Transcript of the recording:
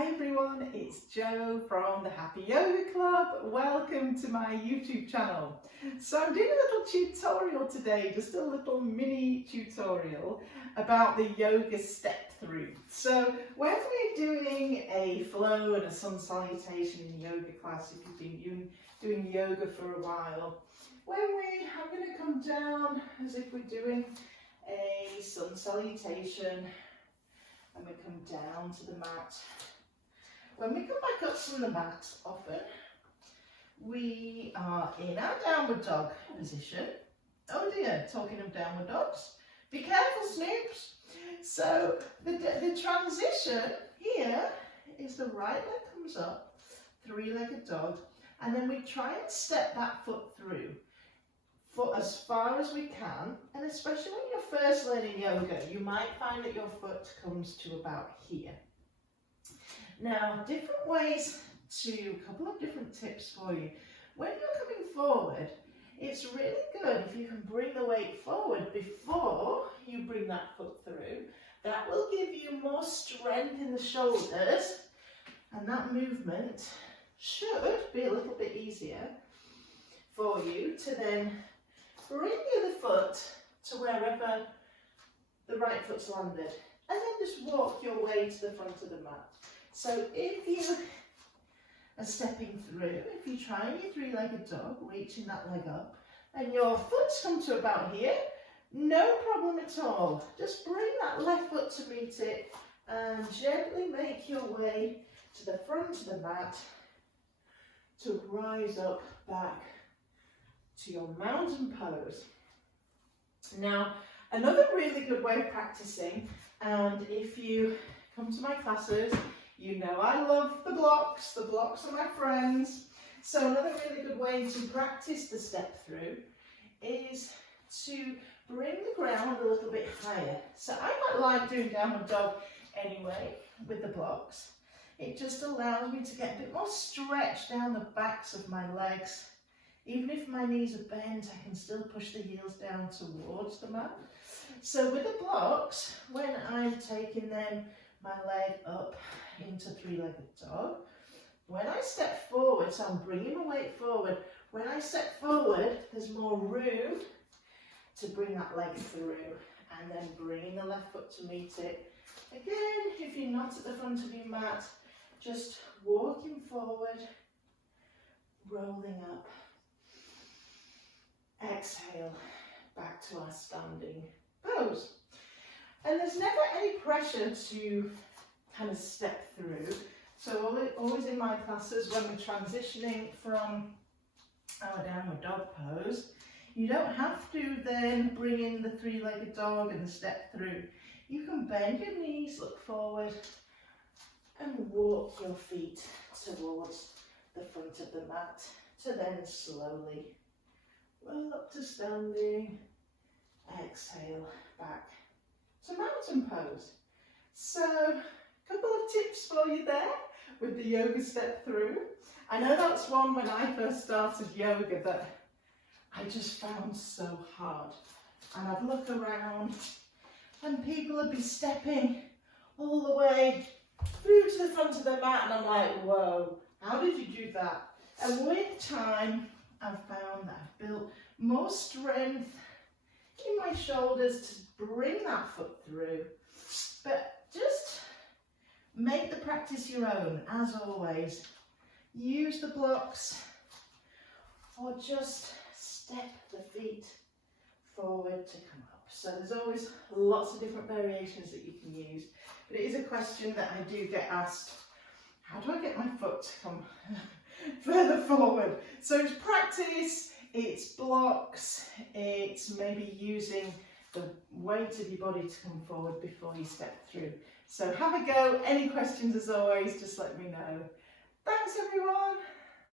Hi everyone, it's Jo from the Happy Yoga Club. Welcome to my YouTube channel. So I'm doing a little tutorial today, just a little mini tutorial about the yoga step through. So when we're doing a flow and a sun salutation in yoga class, if you've been doing yoga for a while, I'm going to come down as if we're doing a sun salutation and we come down to the mat. When we come back up from the mat, often we are in our downward dog position. Oh dear, talking of downward dogs, be careful Snoops. So the transition here is the right leg comes up, three-legged dog, and then we try and step that foot through for as far as we can. And especially when you're first learning yoga, you might find that your foot comes to about here. Now, different ways a couple of different tips for you. When you're coming forward, it's really good if you can bring the weight forward before you bring that foot through. That will give you more strength in the shoulders, and that movement should be a little bit easier for you to then bring the other foot to wherever the right foot's landed, and then just walk your way to the front of the mat. So if you are stepping through, if you try your three-legged dog, reaching that leg up, and your foot's come to about here, no problem at all. Just bring that left foot to meet it and gently make your way to the front of the mat to rise up back to your mountain pose. Now, another really good way of practicing, and if you come to my classes, you know I love the blocks are my friends. So another really good way to practice the step through is to bring the ground a little bit higher. So I quite like doing downward dog anyway with the blocks. It just allows me to get a bit more stretch down the backs of my legs. Even if my knees are bent, I can still push the heels down towards the mat. So with the blocks, when I'm taking then my leg up into three-legged dog, when I step forward, so I'm bringing my weight forward, when I step forward, there's more room to bring that leg through, and then bringing the left foot to meet it. Again, if you're not at the front of your mat, just walking forward, rolling up, exhale, back to our standing pose. And there's never any pressure to kind of step through. So always in my classes, when we're transitioning from our downward dog pose, you don't have to then bring in the three-legged dog and the step through. You can bend your knees, look forward, and walk your feet towards the front of the mat to then slowly roll up to standing, exhale, back to mountain pose. So a couple of tips for you there with the yoga step through. I know that's one when I first started yoga that I just found so hard. And I'd look around and people would be stepping all the way through to the front of the mat, and I'm like, whoa, how did you do that? And with time, I've found that I've built more strength in my shoulders to bring that foot through. But just make the practice your own, as always. Use the blocks, or just step the feet forward to come up. So there's always lots of different variations that you can use. But it is a question that I do get asked, how do I get my foot to come further forward? So it's practice, it's blocks, it's maybe using the weight of your body to come forward before you step through. So have a go. Any questions as always, just let me know. Thanks everyone.